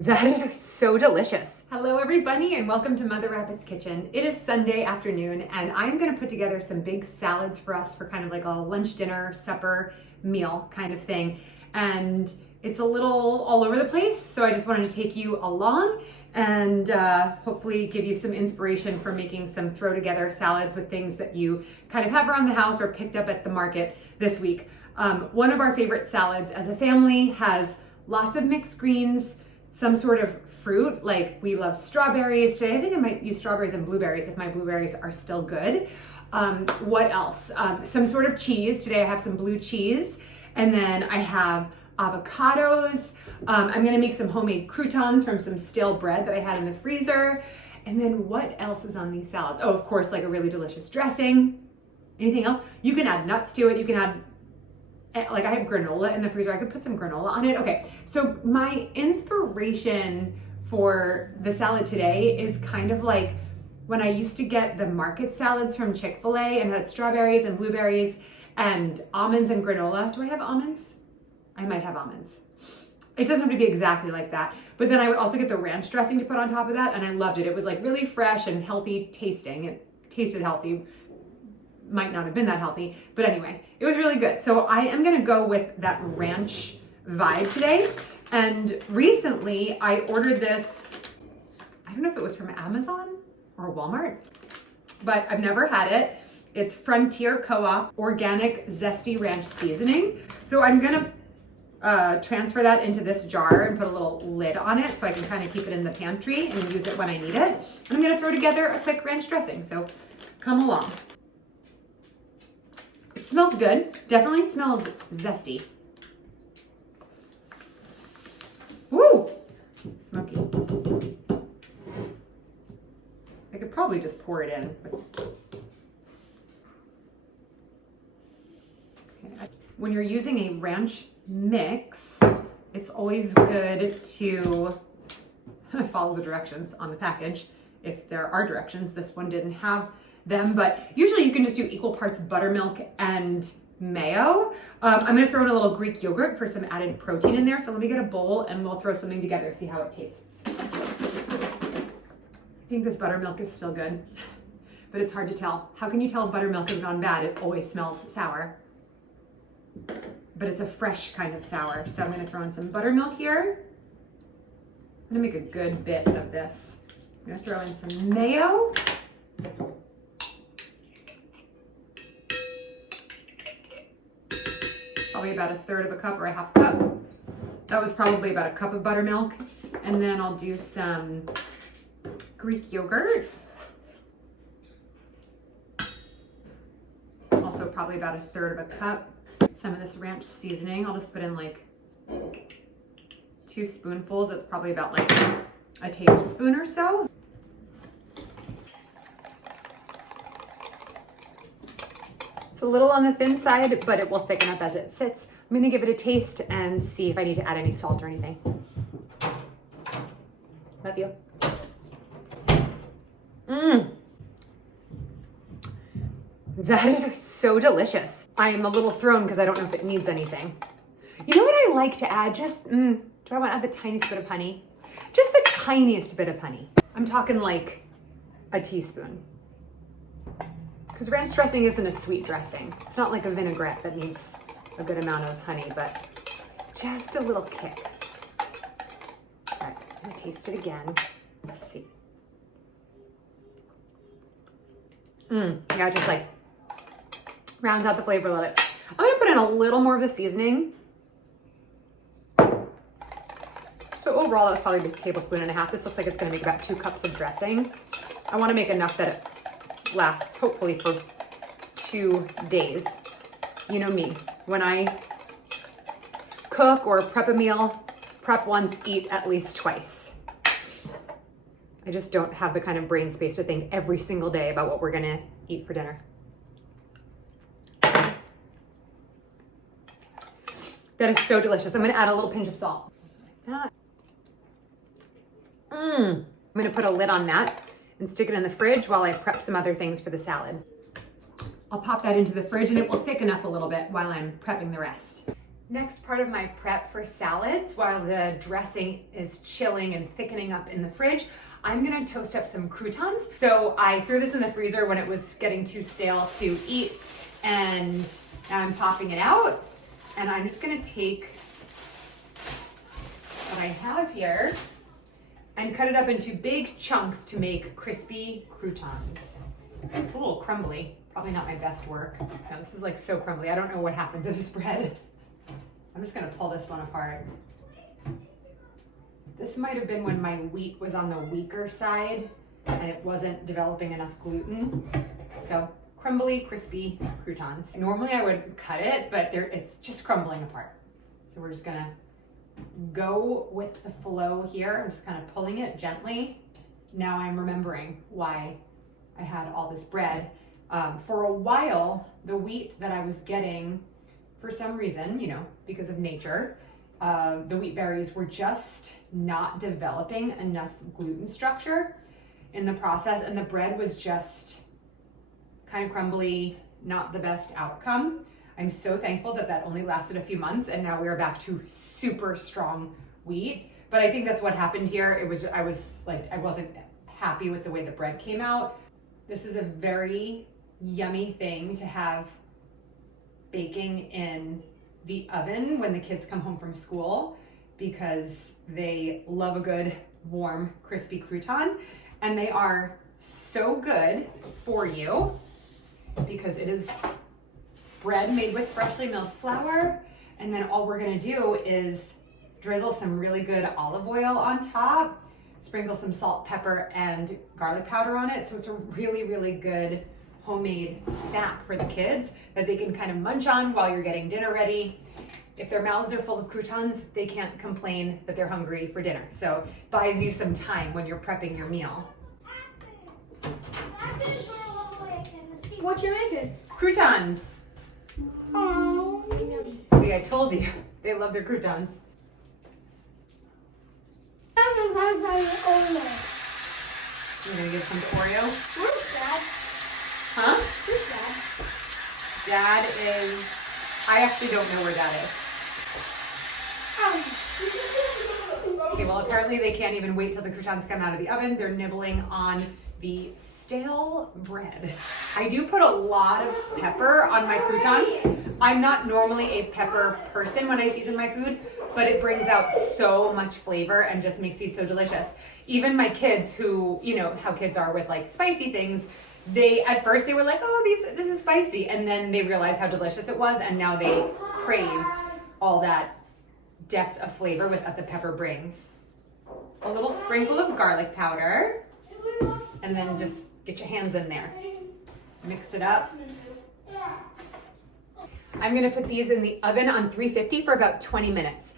That is so delicious. Hello everybody and welcome to Mother Rabbit's Kitchen. It is Sunday afternoon and I'm gonna put together some big salads for us for kind of like a lunch, dinner, supper, meal kind of thing. And it's a little all over the place, so I just wanted to take you along and hopefully give you some inspiration for making some throw together salads with things that you kind of have around the house or picked up at the market this week. One of our favorite salads as a family has lots of mixed greens, some sort of fruit, like we love strawberries. Today I think I might use strawberries and blueberries if my blueberries are still good. What else? Some sort of cheese. Today I have some blue cheese, and then I have avocados. I'm gonna make some homemade croutons from some stale bread that I had in the freezer. And then what else is on these salads? Oh, of course, like a really delicious dressing. Anything else? You can add nuts to it. You can add, like I have granola in the freezer. I could put some granola on it. Okay, so my inspiration for the salad today is kind of like when I used to get the market salads from Chick-fil-A and had strawberries and blueberries and almonds and granola. Do I have almonds? I might have almonds. It doesn't have to be exactly like that. But then I would also get the ranch dressing to put on top of that, and I loved it. It was like really fresh and healthy tasting. It tasted healthy. Might not have been that healthy, but anyway, it was really good. So I am gonna go with that ranch vibe today. And recently I ordered this, I don't know if it was from Amazon or Walmart, but I've never had it. It's Frontier Co-op Organic Zesty Ranch Seasoning. So I'm gonna transfer that into this jar and put a little lid on it so I can kind of keep it in the pantry and use it when I need it. And I'm gonna throw together a quick ranch dressing, so come along. It smells good. Definitely smells zesty. Woo! Smoky. I could probably just pour it in. Okay. When you're using a ranch mix, it's always good to follow the directions on the package. If there are directions, this one didn't have them, but usually you can just do equal parts buttermilk and mayo. I'm gonna throw in a little Greek yogurt for some added protein in there. So let me get a bowl and we'll throw something together, see how it tastes. I think this buttermilk is still good, but it's hard to tell. How can you tell if buttermilk has gone bad? It always smells sour, but it's a fresh kind of sour. So I'm gonna throw in some buttermilk here. I'm gonna make a good bit of this. I'm gonna throw in some mayo. Probably about a third of a cup or a half cup. That was probably about a cup of buttermilk. And then I'll do some Greek yogurt. Also probably about a third of a cup. Some of this ranch seasoning, I'll just put in like 2 spoonfuls. That's probably about like a tablespoon or so. It's a little on the thin side, but it will thicken up as it sits. I'm gonna give it a taste and see if I need to add any salt or anything. Love you. That is so delicious. I am a little thrown because I don't know if it needs anything. You know what I like to add? Just, do I want to add the tiniest bit of honey? Just the tiniest bit of honey. I'm talking like a teaspoon. Because ranch dressing isn't a sweet dressing. It's not like a vinaigrette that needs a good amount of honey, but just a little kick. All right, I'm gonna taste it again. Let's see. Yeah, just like rounds out the flavor a little bit. I'm gonna put in a little more of the seasoning. So overall, that was probably a tablespoon and a half. This looks like it's gonna make about 2 cups of dressing. I wanna make enough that it lasts hopefully for 2 days. You know me, when I cook or prep a meal, prep once, eat at least twice. I just don't have the kind of brain space to think every single day about what we're gonna eat for dinner. That is so delicious. I'm gonna add a little pinch of salt. Like that. I'm gonna put a lid on that and stick it in the fridge while I prep some other things for the salad. I'll pop that into the fridge and it will thicken up a little bit while I'm prepping the rest. Next part of my prep for salads, while the dressing is chilling and thickening up in the fridge, I'm gonna toast up some croutons. So I threw this in the freezer when it was getting too stale to eat, and now I'm popping it out. And I'm just gonna take what I have here and cut it up into big chunks to make crispy croutons. It's a little crumbly, probably not my best work. No, this is like so crumbly. I don't know what happened to this bread. I'm just gonna pull this one apart. This might have been when my wheat was on the weaker side and it wasn't developing enough gluten. So crumbly, crispy croutons. Normally I would cut it, but it's just crumbling apart. So we're just gonna go with the flow here. I'm just kind of pulling it gently. Now I'm remembering why I had all this bread. For a while, the wheat that I was getting, for some reason, because of nature, the wheat berries were just not developing enough gluten structure in the process, and the bread was just kind of crumbly, not the best outcome. I'm so thankful that only lasted a few months, and now we are back to super strong wheat. But I think that's what happened here. I wasn't happy with the way the bread came out. This is a very yummy thing to have baking in the oven when the kids come home from school, because they love a good warm crispy crouton, and they are so good for you because it is bread made with freshly milled flour. And then all we're gonna do is drizzle some really good olive oil on top, sprinkle some salt, pepper, and garlic powder on it. So it's a really, really good homemade snack for the kids that they can kind of munch on while you're getting dinner ready. If their mouths are full of croutons, they can't complain that they're hungry for dinner. So it buys you some time when you're prepping your meal. What you making? Croutons. Oh. See, I told you, they love their croutons. You're gonna give some to Oreo? Where's Dad? Huh? Where's Dad? Dad is, I actually don't know where Dad is. Okay, well apparently they can't even wait till the croutons come out of the oven. They're nibbling on the stale bread. I do put a lot of pepper on my croutons. I'm not normally a pepper person when I season my food, but it brings out so much flavor and just makes these so delicious. Even my kids, who, how kids are with like spicy things, at first they were like, oh, this is spicy. And then they realized how delicious it was, and now they crave all that depth of flavor that the pepper brings. A little sprinkle of garlic powder, and then just get your hands in there. Mix it up. I'm gonna put these in the oven on 350 for about 20 minutes.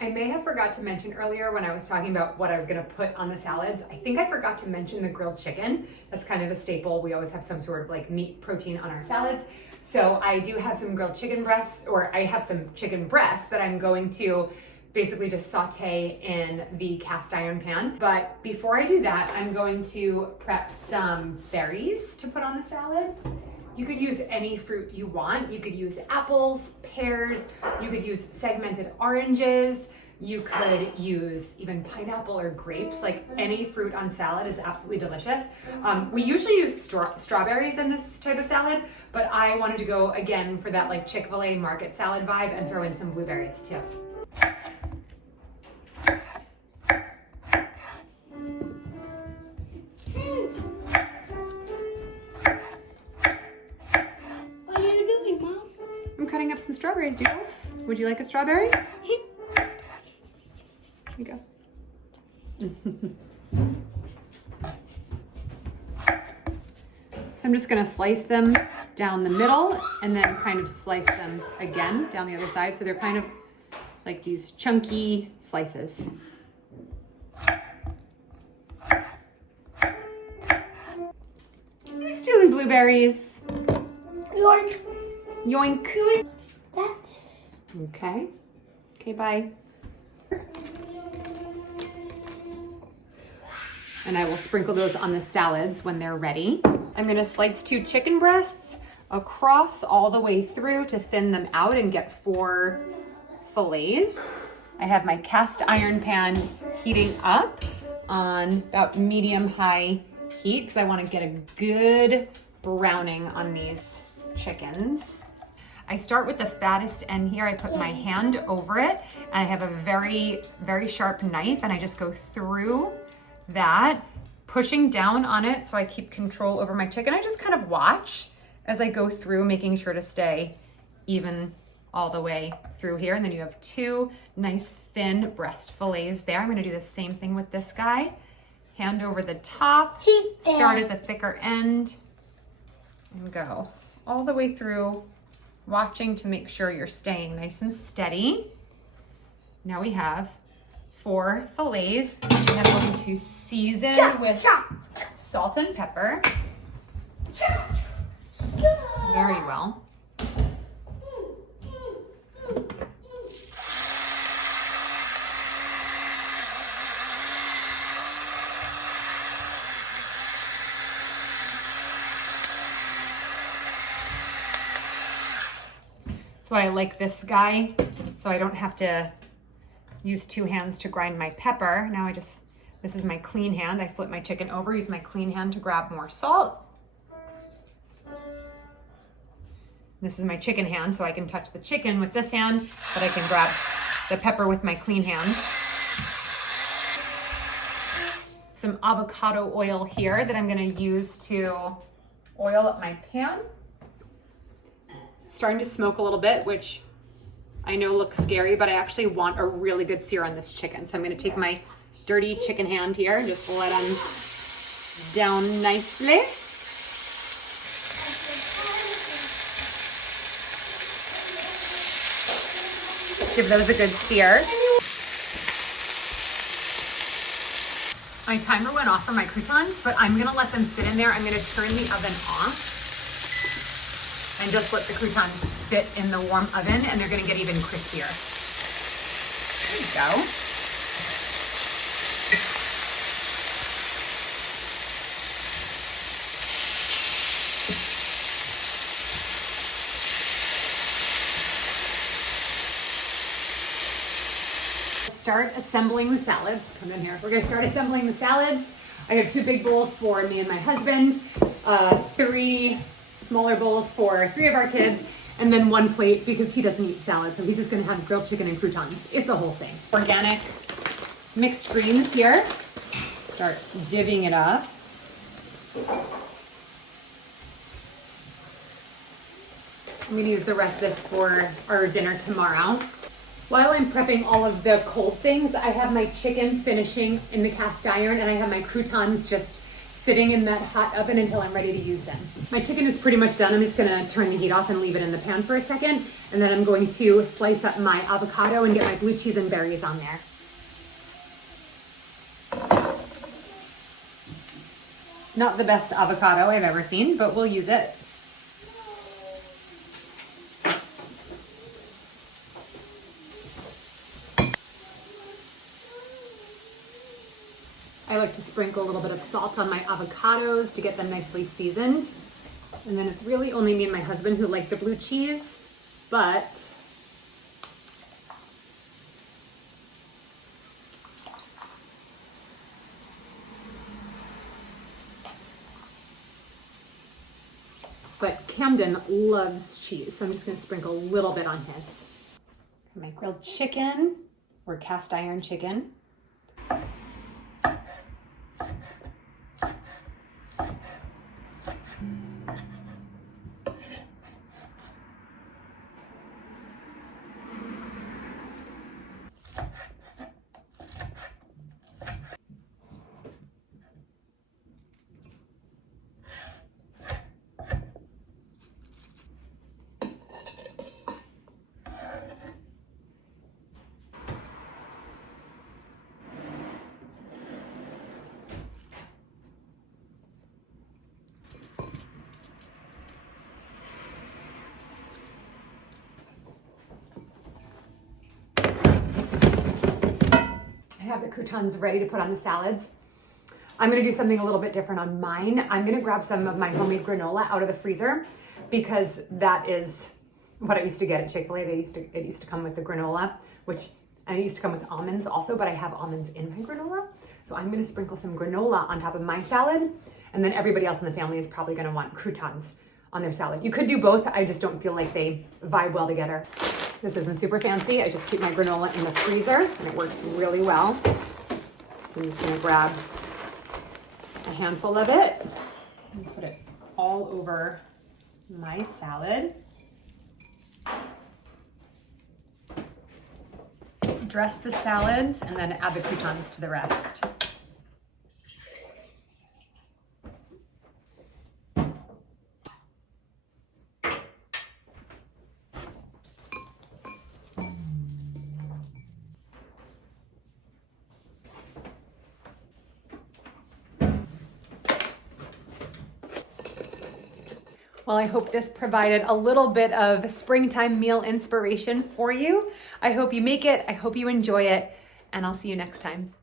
I may have forgot to mention earlier when I was talking about what I was gonna put on the salads, I think I forgot to mention the grilled chicken. That's kind of a staple. We always have some sort of like meat protein on our salads. So I do have some grilled chicken breasts, or I have some chicken breasts that I'm going to basically just saute in the cast iron pan. But before I do that, I'm going to prep some berries to put on the salad. You could use any fruit you want. You could use apples, pears, you could use segmented oranges, you could use even pineapple or grapes. Like any fruit on salad is absolutely delicious. We usually use strawberries in this type of salad, but I wanted to go again for that like Chick-fil-A market salad vibe and throw in some blueberries too. What are you doing, Mom? I'm cutting up some strawberries, Doodles. Would you like a strawberry? Here you go. So I'm just gonna slice them down the middle and then kind of slice them again down the other side. So they're kind of like these chunky slices. You're stealing blueberries. Yoink. Yoink. Yoink. That. Okay. Okay, bye. And I will sprinkle those on the salads when they're ready. I'm gonna slice 2 chicken breasts across all the way through to thin them out and get 4 fillets. I have my cast iron pan heating up on about medium-high heat because I want to get a good browning on these chickens. I start with the fattest end here. I put my hand over it and I have a very, very sharp knife and I just go through that, pushing down on it so I keep control over my chicken. I just kind of watch as I go through, making sure to stay even all the way through here. And then you have 2 nice thin breast fillets there. I'm gonna do the same thing with this guy. Hand over the top, start at the thicker end, and go all the way through, watching to make sure you're staying nice and steady. Now we have 4 fillets, which I'm going to season with salt and pepper very well. That's why I like this guy, so I don't have to use 2 hands to grind my pepper. Now this is my clean hand. I flip my chicken over, use my clean hand to grab more salt. This is my chicken hand, so I can touch the chicken with this hand, but I can grab the pepper with my clean hand. Some avocado oil here that I'm gonna use to oil up my pan. It's starting to smoke a little bit, which I know looks scary, but I actually want a really good sear on this chicken. So I'm gonna take my dirty chicken hand here and just let them down nicely. Give those a good sear. My timer went off for my croutons, but I'm gonna let them sit in there. I'm gonna turn the oven off and just let the croutons sit in the warm oven, and they're gonna get even crispier. There you go. Start assembling the salads. Come in here. We're gonna start assembling the salads. I have 2 big bowls for me and my husband, 3 smaller bowls for 3 of our kids, and then 1 plate because he doesn't eat salad, so he's just gonna have grilled chicken and croutons. It's a whole thing. Organic mixed greens here. Start divvying it up. I'm gonna use the rest of this for our dinner tomorrow. While I'm prepping all of the cold things, I have my chicken finishing in the cast iron and I have my croutons just sitting in that hot oven until I'm ready to use them. My chicken is pretty much done. I'm just gonna turn the heat off and leave it in the pan for a second. And then I'm going to slice up my avocado and get my blue cheese and berries on there. Not the best avocado I've ever seen, but we'll use it. I like to sprinkle a little bit of salt on my avocados to get them nicely seasoned. And then it's really only me and my husband who like the blue cheese, but Camden loves cheese, so I'm just gonna sprinkle a little bit on his. My grilled chicken, or cast iron chicken. I have the croutons ready to put on the salads. I'm gonna do something a little bit different on mine. I'm gonna grab some of my homemade granola out of the freezer because that is what I used to get at Chick-fil-A. It used to come with the granola, and it used to come with almonds also, but I have almonds in my granola. So I'm gonna sprinkle some granola on top of my salad, and then everybody else in the family is probably gonna want croutons on their salad. You could do both, I just don't feel like they vibe well together. This isn't super fancy. I just keep my granola in the freezer and it works really well. So I'm just gonna grab a handful of it and put it all over my salad. Dress the salads and then add the croutons to the rest. Well, I hope this provided a little bit of springtime meal inspiration for you. I hope you make it, I hope you enjoy it, and I'll see you next time.